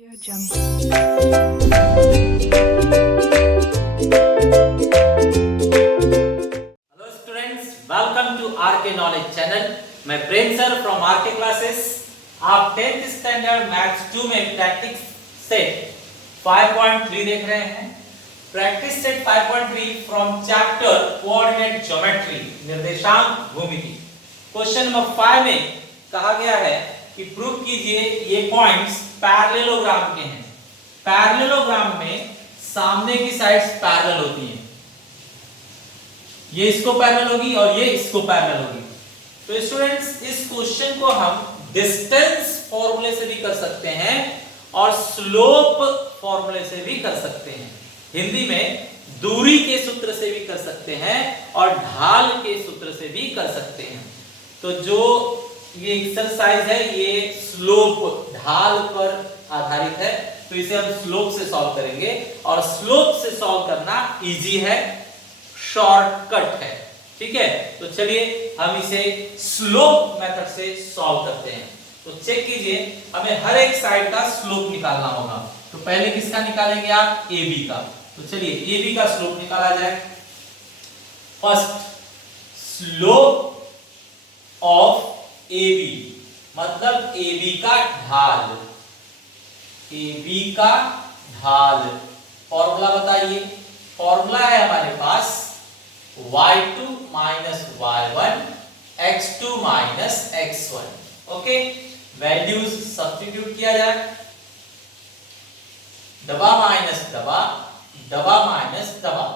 Hello students, welcome to RK knowledge channel. मैं Prem sir from RK classes. आप 10th standard maths 2 में practice set 5.3 देख रहे हैं। Practice set 5.3 from chapter coordinate geometry, निर्देशांक भूमिति। Question number 5 में कहा गया है कि प्रूव कीजिए ये पॉइंट्स पैरेललोग्राम के हैं। पैरेललोग्राम में सामने की साइड्स पैरेलल होती हैं, ये इसको पैरेलल होगी और ये इसको पैरेलल होगी। तो स्टूडेंट्स, इस क्वेश्चन को हम डिस्टेंस फॉर्मूले से भी कर सकते हैं और स्लोप फॉर्मूले से भी कर सकते हैं। हिंदी में दूरी के सूत्र से भी कर सकते हैं और ढाल के सूत्र से भी कर सकते हैं। तो जो ये एक्सरसाइज है ये स्लोप ढाल पर आधारित है, तो इसे हम स्लोप से सॉल्व करेंगे और स्लोप से सॉल्व करना इजी है, शॉर्टकट है। ठीक है, तो चलिए हम इसे स्लोप मेथड से सॉल्व करते हैं। तो चेक कीजिए, हमें हर एक साइड का स्लोप निकालना होगा। तो पहले किसका निकालेंगे आप? AB का। तो चलिए AB का स्लोप निकाला जाए। फर्स्ट, स्लोप ऑफ AB मतलब AB का ढाल। AB का ढाल फॉर्मूला बताइए। फॉर्मूला है हमारे पास y2 minus y1 x2 minus x1। Okay, values substitute किया जाए। दबा माइनस दबा, दबा माइनस दबा,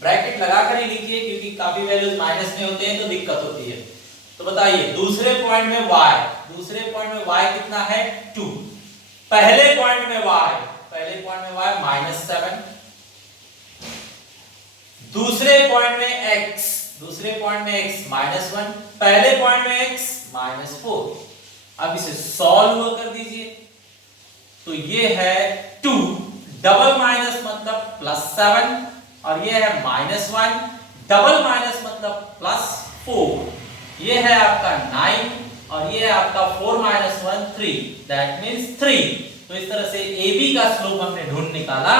ब्रैकेट लगाकर ही लिखिए क्योंकि काफी वैल्यूज माइनस में होते हैं तो दिक्कत होती है। तो बताइए दूसरे पॉइंट में y, दूसरे पॉइंट में y कितना है? 2। पहले पॉइंट में y, पहले पॉइंट में y -7। दूसरे पॉइंट में x, दूसरे पॉइंट में x -1, पहले पॉइंट में x -4। अब इसे सॉल्व कर दीजिए। तो ये है 2, डबल माइनस मतलब +7 और ये है -1, डबल माइनस मतलब +4। ये है आपका 9 और ये है आपका 4 - 1 3, दैट मींस 3। तो इस तरह से AB का स्लोप हमने ढूंढ निकाला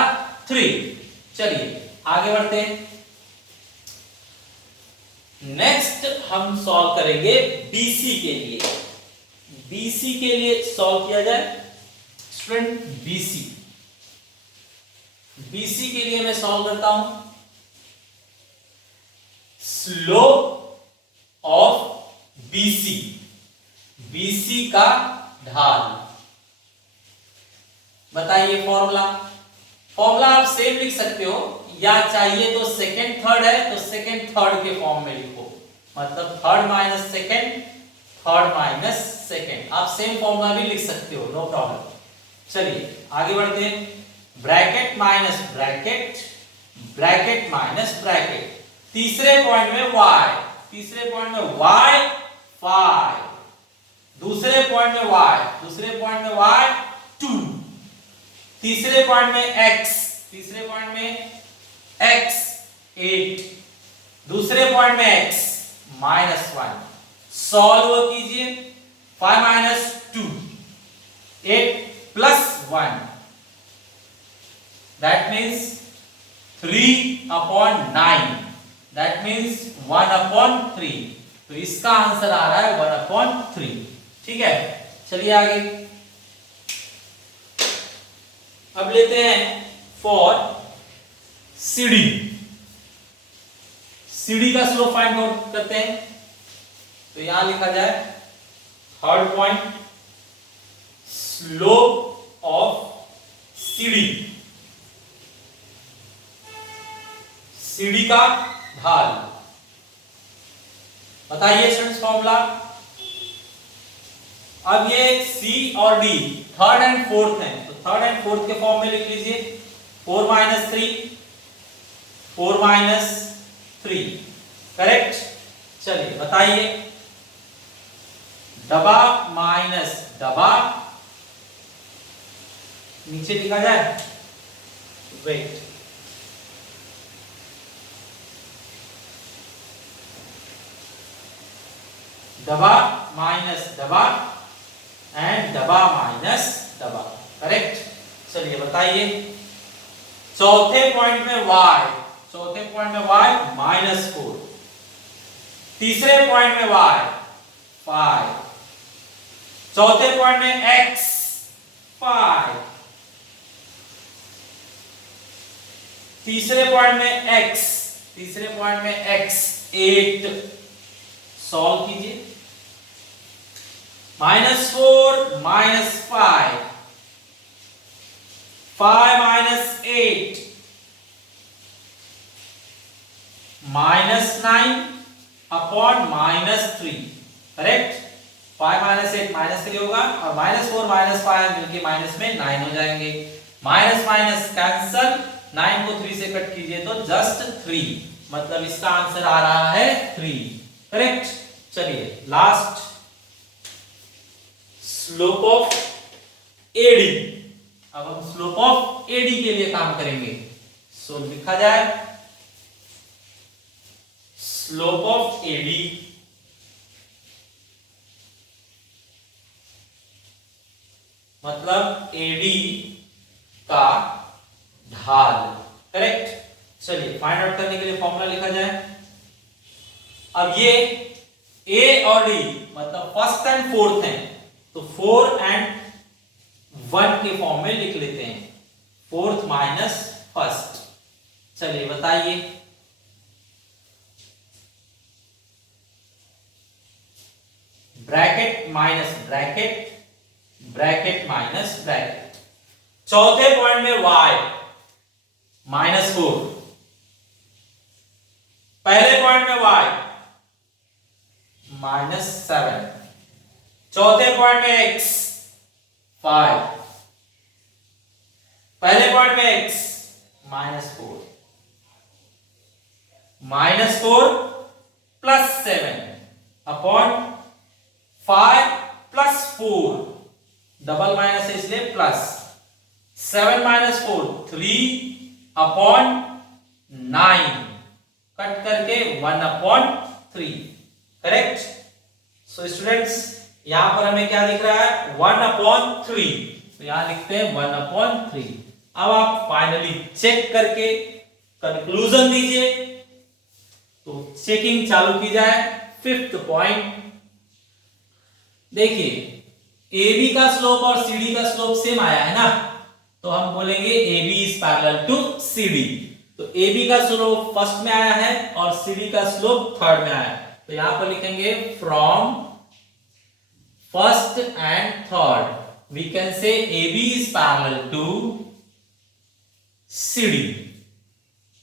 3। चलिए आगे बढ़ते हैं। नेक्स्ट हम सॉल्व करेंगे BC के लिए। BC के लिए सॉल्व किया जाए स्टूडेंट। BC के लिए मैं सॉल्व करता हूं। स्लोप ऑफ BC का ढाल बताइए। फॉर्मूला आप सेम लिख सकते हो या चाहिए तो सेकंड थर्ड है तो सेकंड थर्ड के फॉर्म में लिखो, मतलब third minus second, third minus second. आप सेम फॉर्मूला भी लिख सकते हो, नो प्रॉब्लम। चलिए आगे बढ़ते हैं। Bracket minus bracket, bracket minus bracket. तीसरे पॉइंट में y, तीसरे पॉइंट में y 5, दूसरे पॉइंट में y, दूसरे पॉइंट में y 2, तीसरे पॉइंट में x, तीसरे पॉइंट में x 8, दूसरे पॉइंट में x -1। सॉल्व कीजिए। 5 - 2, 8 + 1, दैट मींस 3/9, दैट मींस 1/3। तो इसका आंसर आ रहा है 1/3। ठीक है, चलिए आगे। अब लेते हैं फॉर CD। CD का स्लोप फाइंड आउट करते हैं। तो यहां लिखा जाए third point, slope of CD, CD का ढाल बताइए स्टूडेंट्स। फॉर्मूला, अब ये C और D थर्ड एंड फोर्थ हैं, तो थर्ड एंड फोर्थ के फॉर्म में लिख लीजिए। 4 - 3, 4 - 3, करेक्ट। चलिए बताइए, दबा माइनस दबा, नीचे लिखा जाए वेट, दबा माइनस दबा एंड दबा माइनस दबा, करेक्ट। चलिए बताइए। चौथे पॉइंट में y, चौथे पॉइंट में y -4, तीसरे पॉइंट में y 5, चौथे पॉइंट में x 5, तीसरे पॉइंट में x, तीसरे पॉइंट में x 8। सॉल्व कीजिए। -4 -5, 5 - 8, -9 अपॉन -3, करेक्ट। 5 - 8 -3 होगा और -4 -5 मिलके माइनस में 9 हो जाएंगे। माइनस माइनस कैंसल, 9 को 3 से कट कीजिए तो जस्ट 3, मतलब इसका आंसर आ रहा है 3, करेक्ट। चलिए लास्ट, स्लोप ऑफ एडी। अब हम स्लोप ऑफ एडी के लिए काम करेंगे। सो लिखा जाए स्लोप ऑफ एडी मतलब एडी का ढाल, करेक्ट। चलिए फाइंड आउट करने के लिए फॉर्मूला लिखा जाए। अब ये ए और डी मतलब फर्स्ट एंड फोर्थ हैं, तो 4 एंड 1 के फॉर्म में लिख लेते हैं, फोर्थ माइनस फर्स्ट। चलिए बताइए। Bracket minus bracket, bracket minus bracket. चौथे पॉइंट में y -4, पहले पॉइंट में y -7, चौथे पॉइंट में x 5, पहले पॉइंट में x -4, -4 + 7 अपॉन 5 + 4, डबल माइनस है इसलिए प्लस, 7 - 4 3 अपॉन 9, कट करके 1/3, करेक्ट। सो स्टूडेंट्स यहां पर हमें क्या दिख रहा है 1/3, तो यहां लिखते हैं 1/3। अब आप फाइनली चेक करके कंक्लूजन दीजिए, तो चेकिंग चालू की जाए। 5th पॉइंट देखिए, AB का स्लोप और CD का स्लोप सेम आया है ना, तो हम बोलेंगे AB is parallel to CD। तो AB का स्लोप फर्स्ट में आया है और CD का स्लोप थर्ड में आया है, तो यहां पर लिखेंगे from first and third we can say AB is parallel to CD।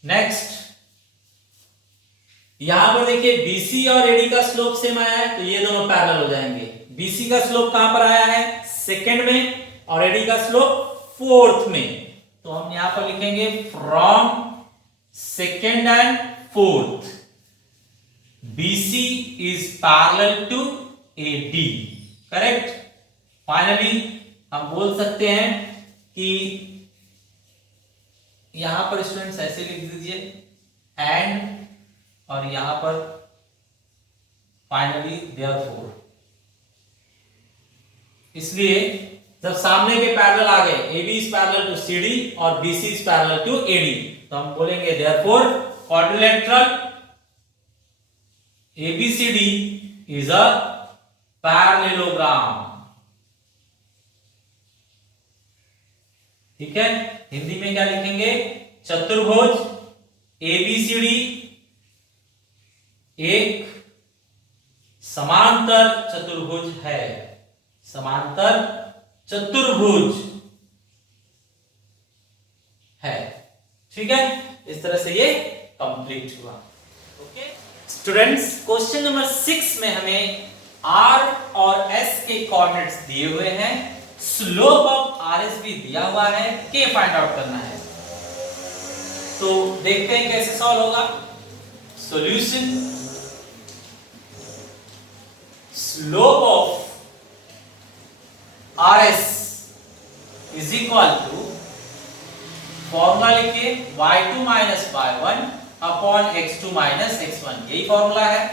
Next यहां पर देखिए BC और AD का स्लोप सेम आया है, तो ये दोनों पैरेलल हो जाएंगे। BC का स्लोप कहां पर आया है सेकंड में, और AD का स्लोप फोर्थ में, तो हम यहां पर लिखेंगे from second and fourth BC is parallel to AD, correct. Finally हम बोल सकते हैं कि यहां पर स्टूडेंट्स ऐसे लिख दीजिए एंड, और यहां पर फाइनली देयरफॉर, इसलिए जब सामने के पैरेलल आ गए AB is parallel to CD और BC is parallel to AD, तो हम बोलेंगे therefore quadrilateral ABCD is a parallelogram. ठीक है, हिंदी में क्या लिखेंगे, चतुर्भुज ABCD एक समांतर चतुर्भुज है, समांतर चतुर्भुज है। ठीक है, इस तरह से ये कंप्लीट हुआ। ओके स्टूडेंट्स, क्वेश्चन नंबर 6 में हमें R और S के कोऑर्डिनेट्स दिए हुए हैं, स्लोप ऑफ RS भी दिया हुआ है, K फाइंड आउट करना है। तो देखते हैं कैसे सॉल्व होगा। Solution, slope of RS is equal to, formula लिखिए y2 minus y1 upon x2 minus x1, यही फॉर्मूला है।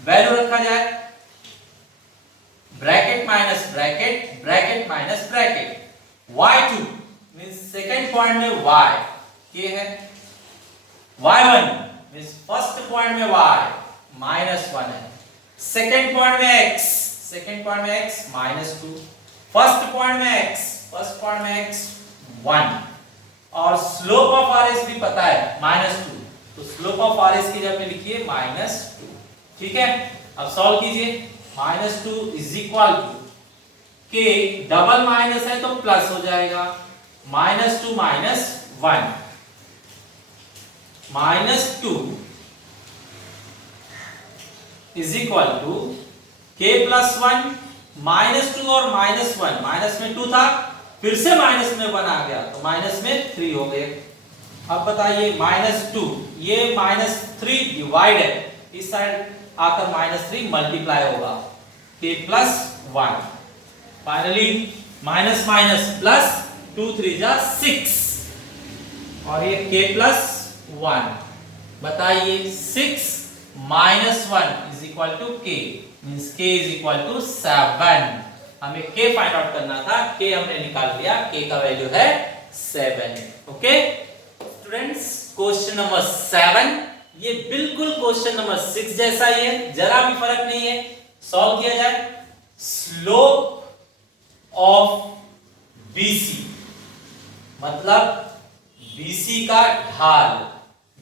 वैल्यू रखा जाए bracket minus bracket, bracket minus bracket, y2 second point में y k है, y1 मींस फर्स्ट पॉइंट में y -1 है, second point में x -2, फर्स्ट पॉइंट में x 1 और स्लोप ऑफ RS भी पता है -2, तो स्लोप ऑफ RS की जगह पे लिखिए -2। ठीक है, अब सॉल्व कीजिए। -2 is equal to k, double minus है तो प्लस हो जाएगा, -2 -1 -2 is equal to k plus 1, -2 और -1, माइनस में 2 था फिर से माइनस में 1 आ गया तो माइनस में 3 हो गए। अब बताइए -2, ये -3 डिवाइड है, इस साइड आकर -3 मल्टीप्लाई होगा, k plus 1, finally minus minus plus, 2 3 जा 6 और ये k प्लस 1, बताइए 6 -1 is equal to k, means k is equal to 7। हमें k फाइंड आउट करना था, k हमने निकाल लिया, k का वैल्यू है 7। ओके स्टूडेंट्स, क्वेश्चन नंबर 7 ये बिल्कुल क्वेश्चन नंबर 6 जैसा ही है, जरा भी फर्क नहीं है। सॉल्व किया जाए। स्लोप ऑफ BC मतलब BC का ढाल,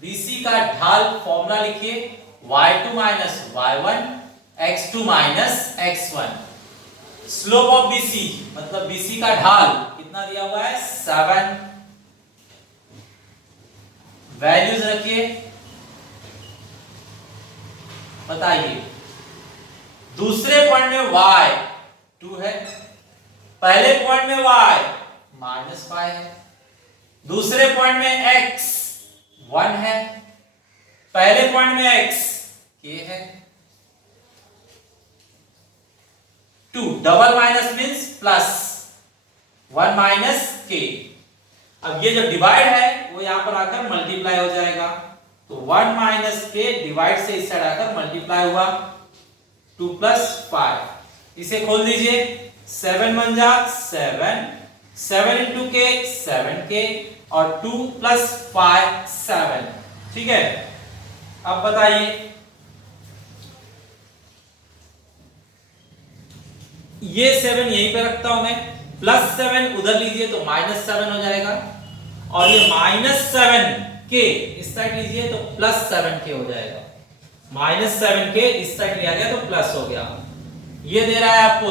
BC का ढाल फॉर्मूला लिखिए y2 minus y1 x2 minus x1। Slope of BC मतलब BC का ढाल कितना दिया हुआ है 7। वैल्यूज रखिए, बताइए। दूसरे पॉइंट में y 2 है, पहले पॉइंट में y -5 है, दूसरे पॉइंट में x 1 है, पहले पॉइंट में x k है। 2 double minus means plus, 1 minus k। अब ये जो डिवाइड है वो यहां पर आकर मल्टीप्लाई हो जाएगा, तो 1 माइनस k डिवाइड से इस साइड आकर मल्टीप्लाई हुआ, 2 प्लस 5। इसे खोल दीजिए, 7 बन जा 7, 7 इंटू k 7k और 2 प्लस 5 7। ठीक है, अब बताइए ये 7 यहीं पे रखता हूं मैं, प्लस 7 उधर लीजिए तो -7 हो जाएगा, और ये -7k इस साइड लीजिए तो +7k हो जाएगा। -7k इस साइड लिया गया तो प्लस हो गया। ये दे रहा है आपको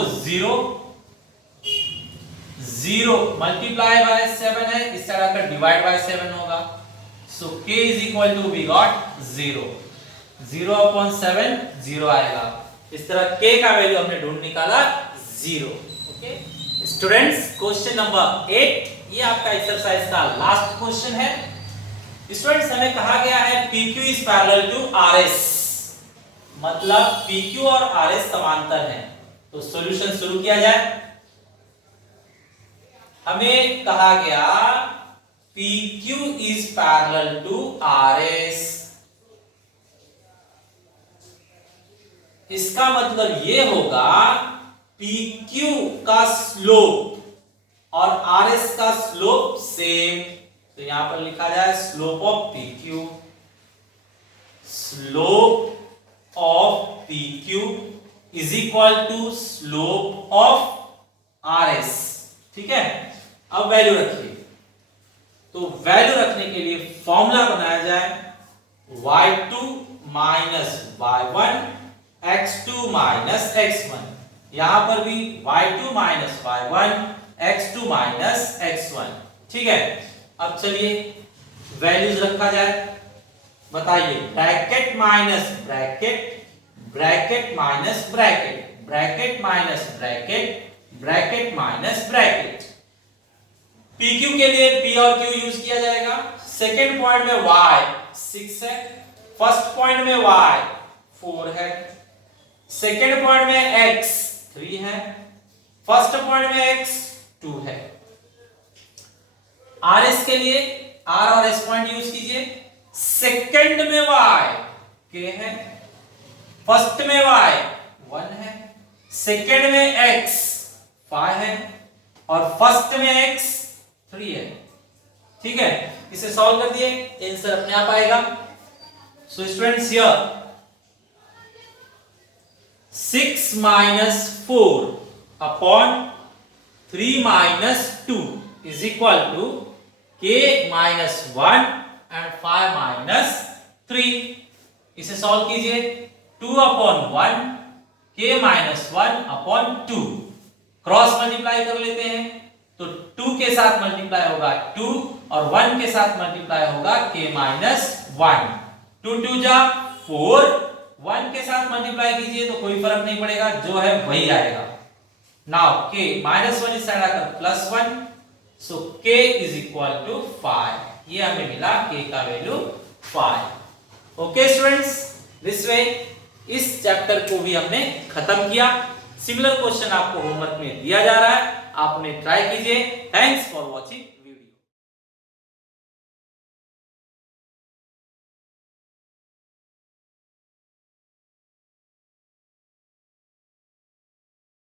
0 मल्टीप्लाई बाय 7 है, इस साइड आकर डिवाइड बाय 7 होगा, so k is equal to we got 0 upon 7 0 आएगा। इस तरह k का वैल्यू हमने ढूंढ निकाला 0। ओके स्टूडेंट्स, क्वेश्चन नंबर 8 ये आपका एक्सरसाइज का लास्ट क्वेश्चन है। स्टूडेंट्स, हमें कहा गया है PQ is parallel to RS, मतलब PQ और RS समांतर हैं। तो सॉल्यूशन शुरू किया जाए। हमें कहा गया PQ is parallel to RS, इसका मतलब ये होगा PQ का स्लोप और RS का स्लोप सेम, तो यहां पर लिखा जाए slope of PQ, slope of PQ is equal to slope of RS। ठीक है, अब वैल्यू रखिए, तो वैल्यू रखने के लिए फॉर्मूला बनाया जाए y2 minus y1 x2 minus x1, यहां पर भी y2 minus y1 x2 minus x1। ठीक है, अब चलिए वैल्यूज रखा जाए। बताइए, bracket minus bracket, bracket minus bracket, bracket minus bracket, bracket minus bracket. PQ के लिए P और Q यूज किया जाएगा। सेकेंड पॉइंट में y 6 है, फर्स्ट पॉइंट में y 4 है, सेकेंड पॉइंट में x 3 है, फर्स्ट पॉइंट में x 2 है। RS के लिए R और S पॉइंट यूज कीजिए। सेकेंड में y k है, फर्स्ट में y 1 है, सेकेंड में x 5 है और फर्स्ट में x 3 है। ठीक है, इसे सॉल्व कर दिए, आंसर अपने आप आएगा। So students here 6 minus 4 upon 3 minus 2 is equal to k minus 1 and 5 minus 3। इसे सॉल्व कीजिए, 2 upon 1 k minus 1 upon 2 cross multiply कर लेते हैं, तो 2 के साथ मल्टीप्लाई होगा 2 और 1 के साथ मल्टीप्लाई होगा k minus 1। 2 2 जा 4, 1 के साथ मल्टीप्लाई कीजिए तो कोई फर्क नहीं पड़ेगा, जो है वही आएगा। नाउ k माइनस 1 इस साइड आकर plus 1, so k is equal to 5। ये हमें मिला k का value 5। Okay students, this way इस चैप्टर को भी हमने खत्म किया। सिमिलर क्वेश्चन आपको होमवर्क में दिया जा रहा है, आप उन्हें ट्राई कीजिए। Thanks for watching.